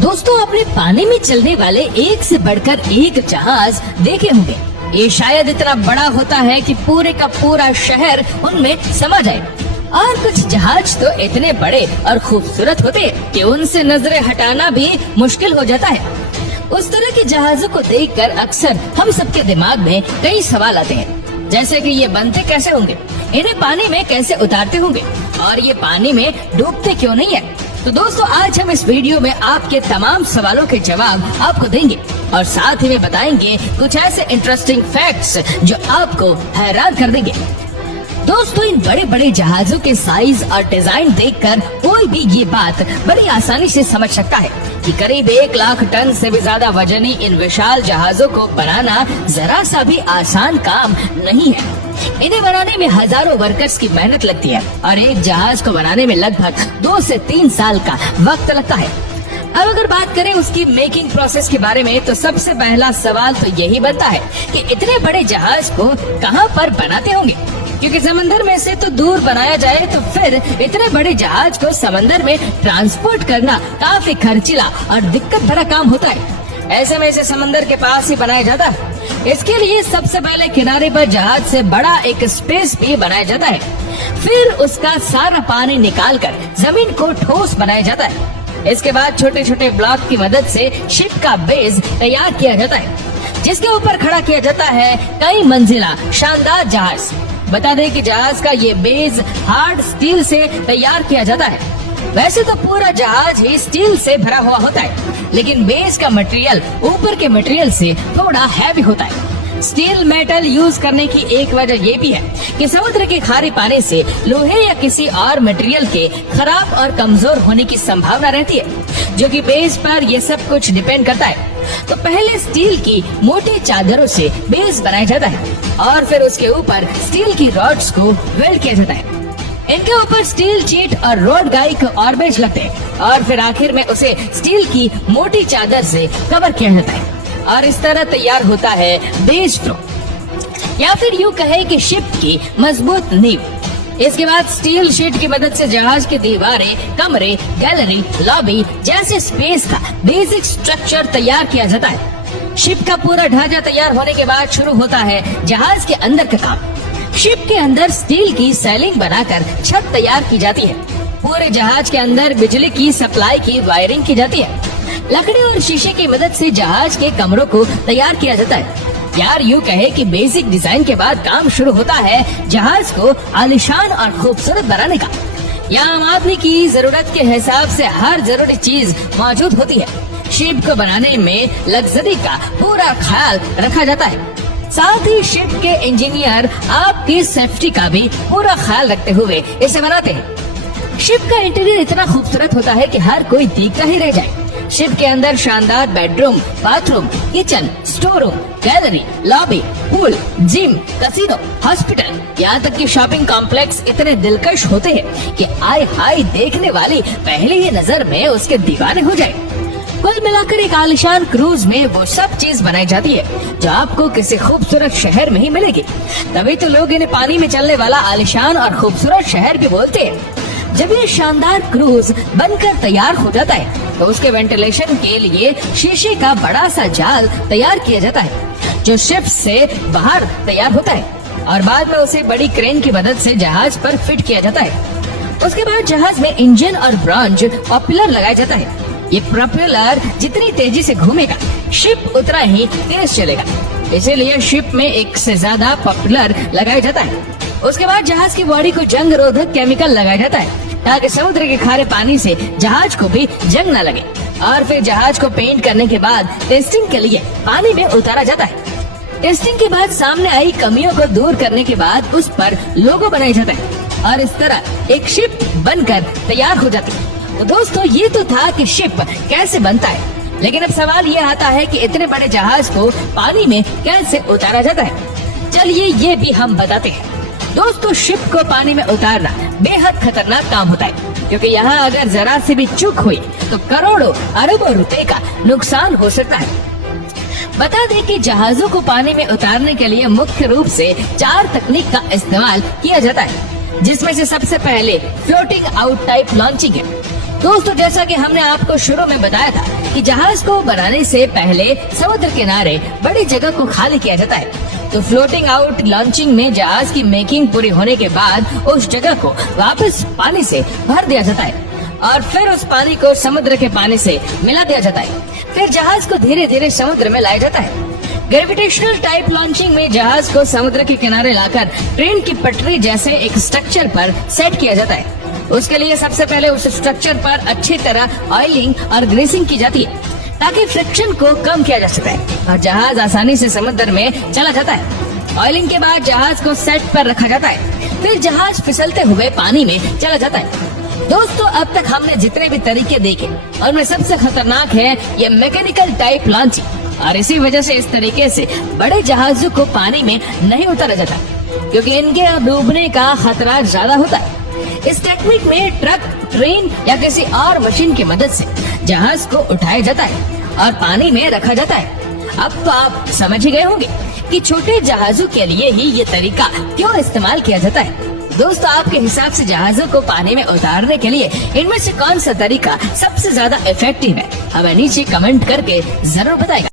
दोस्तों, आपने पानी में चलने वाले एक से बढ़कर एक जहाज देखे होंगे। ये शायद इतना बड़ा होता है कि पूरे का पूरा शहर उनमें समा जाए। और कुछ जहाज तो इतने बड़े और खूबसूरत होते हैं कि उनसे नजरें हटाना भी मुश्किल हो जाता है। उस तरह के जहाजों को देखकर अक्सर हम सबके दिमाग में कई सवाल आते हैं, जैसे कि ये बनते कैसे होंगे, इन्हें पानी में कैसे उतारते होंगे और ये पानी में डूबते क्यों नहीं है। तो दोस्तों, आज हम इस वीडियो में आपके तमाम सवालों के जवाब आपको देंगे और साथ ही में बताएंगे कुछ ऐसे इंटरेस्टिंग फैक्ट्स जो आपको हैरान कर देंगे। दोस्तों, इन बड़े बड़े जहाजों के साइज और डिजाइन देखकर कोई भी ये बात बड़ी आसानी से समझ सकता है कि करीब 1 लाख टन से भी ज्यादा वजनी इन विशाल जहाजों को बनाना जरा सा भी आसान काम नहीं है। इन्हें बनाने में हजारों वर्कर्स की मेहनत लगती है और एक जहाज को बनाने में लगभग 2 से 3 साल का वक्त लगता है। अब अगर बात करें उसकी मेकिंग प्रोसेस के बारे में, तो सबसे पहला सवाल तो यही बनता है कि इतने बड़े जहाज को कहां पर बनाते होंगे, क्योंकि समंदर में से तो दूर बनाया जाए तो फिर इतने बड़े जहाज को समंदर में ट्रांसपोर्ट करना काफी खर्चीला और दिक्कत भरा काम होता है। ऐसे में इसे समंदर के पास ही बनाया जाता है। इसके लिए सबसे पहले किनारे पर जहाज से बड़ा एक स्पेस भी बनाया जाता है। फिर उसका सारा पानी निकालकर जमीन को ठोस बनाया जाता है। इसके बाद छोटे छोटे ब्लॉक की मदद से शिप का बेस तैयार किया जाता है, जिसके ऊपर खड़ा किया जाता है कई मंजिला शानदार जहाज। बता दें कि जहाज का ये बेस हार्ड स्टील से तैयार किया जाता है। वैसे तो पूरा जहाज ही स्टील से भरा हुआ होता है, लेकिन बेस का मटेरियल ऊपर के मटेरियल से थोड़ा हैवी होता है। स्टील मेटल यूज करने की एक वजह ये भी है कि समुद्र के खारे पानी से लोहे या किसी और मटेरियल के खराब और कमजोर होने की संभावना रहती है, जो कि बेस पर ये सब कुछ डिपेंड करता है। तो पहले स्टील की मोटी चादरों से बेस बनाया जाता है और फिर उसके ऊपर स्टील की रॉड्स को वेल्ड किया जाता है। इनके ऊपर स्टील शीट और रोड गाइक और बेच लगते हैं और फिर आखिर में उसे स्टील की मोटी चादर से कवर किया जाता है और इस तरह तैयार होता है बेस फ्लोर, या फिर यूँ कहे कि शिप की मजबूत नींव। इसके बाद स्टील शीट की मदद से जहाज की दीवारें, कमरे, गैलरी, लॉबी जैसे स्पेस का बेसिक स्ट्रक्चर तैयार किया जाता है। शिप का पूरा ढांचा तैयार होने के बाद शुरू होता है जहाज के अंदर का काम। शिप के अंदर स्टील की सेलिंग बनाकर छत तैयार की जाती है। पूरे जहाज के अंदर बिजली की सप्लाई की वायरिंग की जाती है। लकड़ी और शीशे की मदद से जहाज के कमरों को तैयार किया जाता है। यार, यूँ कहे कि बेसिक डिजाइन के बाद काम शुरू होता है जहाज को आलीशान और खूबसूरत बनाने का। यहाँ आम आदमी की जरूरत के हिसाब से हर जरूरी चीज मौजूद होती है। शिप को बनाने में लग्जरी का पूरा ख्याल रखा जाता है। साथ ही शिप के इंजीनियर आपकी सेफ्टी का भी पूरा ख्याल रखते हुए इसे बनाते हैं। शिप का इंटीरियर इतना खूबसूरत होता है कि हर कोई देखता ही रह जाए। शिप के अंदर शानदार bedroom, bathroom, kitchen, store room, gallery, lobby, pool, gym, casino, hospital, यहाँ तक कि शॉपिंग कॉम्प्लेक्स इतने दिलकश होते हैं कि आय हाय देखने वाली पहली ही नजर में उसके दीवाने हो जाए। कुल मिलाकर एक आलीशान क्रूज में वो सब चीज बनाई जाती है जो आपको किसी खूबसूरत शहर में ही मिलेगी। तभी तो लोग इन्हें पानी में चलने वाला आलीशान और खूबसूरत शहर भी बोलते हैं। जब ये शानदार क्रूज बनकर तैयार हो जाता है तो उसके वेंटिलेशन के लिए शीशे का बड़ा सा जाल तैयार किया जाता है, जो शिप से बाहर तैयार होता है और बाद में उसे बड़ी क्रेन की मदद से जहाज पर फिट किया जाता है। उसके बाद जहाज में इंजन और ब्रॉन्ज प्रोपेलर लगाया जाता है। ये प्रोपेलर जितनी तेजी से घूमेगा, शिप उतना ही तेज चलेगा। इसीलिए शिप में एक से ज्यादा प्रोपेलर लगाया जाता है। उसके बाद जहाज की बॉडी को जंग रोधक केमिकल लगाया जाता है ताकि समुद्र के खारे पानी से जहाज को भी जंग न लगे। और फिर जहाज को पेंट करने के बाद टेस्टिंग के लिए पानी में उतारा जाता है। टेस्टिंग के बाद सामने आई कमियों को दूर करने के बाद उस पर लोगो बनाया जाता है और इस तरह एक शिप बनकर तैयार हो जाती है। तो दोस्तों, ये तो था कि शिप कैसे बनता है, लेकिन अब सवाल ये आता है कि इतने बड़े जहाज को पानी में कैसे उतारा जाता है। चलिए ये भी हम बताते हैं। दोस्तों, शिप को पानी में उतारना बेहद खतरनाक काम होता है, क्योंकि यहाँ अगर जरा सी भी चूक हुई तो करोड़ों अरबों रुपए का नुकसान हो सकता है। बता दें कि जहाजों को पानी में उतारने के लिए मुख्य रूप से 4 तकनीक का इस्तेमाल किया जाता है, जिसमें से सबसे पहले फ्लोटिंग आउट टाइप लॉन्चिंग है। दोस्तों, जैसा कि हमने आपको शुरू में बताया था कि जहाज को बनाने से पहले समुद्र किनारे बड़ी जगह को खाली किया जाता है। तो फ्लोटिंग आउट लॉन्चिंग में जहाज की मेकिंग पूरी होने के बाद उस जगह को वापस पानी से भर दिया जाता है और फिर उस पानी को समुद्र के पानी से मिला दिया जाता है। फिर जहाज को धीरे धीरे समुद्र में लाया जाता है। ग्रेविटेशनल टाइप लॉन्चिंग में जहाज को समुद्र के किनारे लाकर ट्रेन की पटरी जैसे एक स्ट्रक्चर पर सेट किया जाता है। उसके लिए सबसे पहले उस स्ट्रक्चर पर अच्छी तरह ऑयलिंग और ग्रीसिंग की जाती है ताकि फ्रिक्शन को कम किया जा सके और जहाज आसानी से समुद्र में चला जाता है। ऑयलिंग के बाद जहाज को सेट पर रखा जाता है। फिर जहाज फिसलते हुए पानी में चला जाता है। दोस्तों, अब तक हमने जितने भी तरीके देखे उनमें सबसे खतरनाक है ये मैकेनिकल टाइप लॉन्चिंग और इसी वजह से इस तरीके से बड़े जहाजों को पानी में नहीं उतारा जाता क्योंकि इनके डूबने का खतरा ज्यादा होता है। इस टेक्निक में ट्रक, ट्रेन या किसी और मशीन की मदद से जहाज को उठाया जाता है और पानी में रखा जाता है। अब तो आप समझ ही गए होंगे कि छोटे जहाजों के लिए ही ये तरीका क्यों इस्तेमाल किया जाता है। दोस्तों, आपके हिसाब से जहाजों को पानी में उतारने के लिए इनमें से कौन सा तरीका सबसे ज्यादा इफेक्टिव है? हमें नीचे कमेंट करके जरूर बताएगा।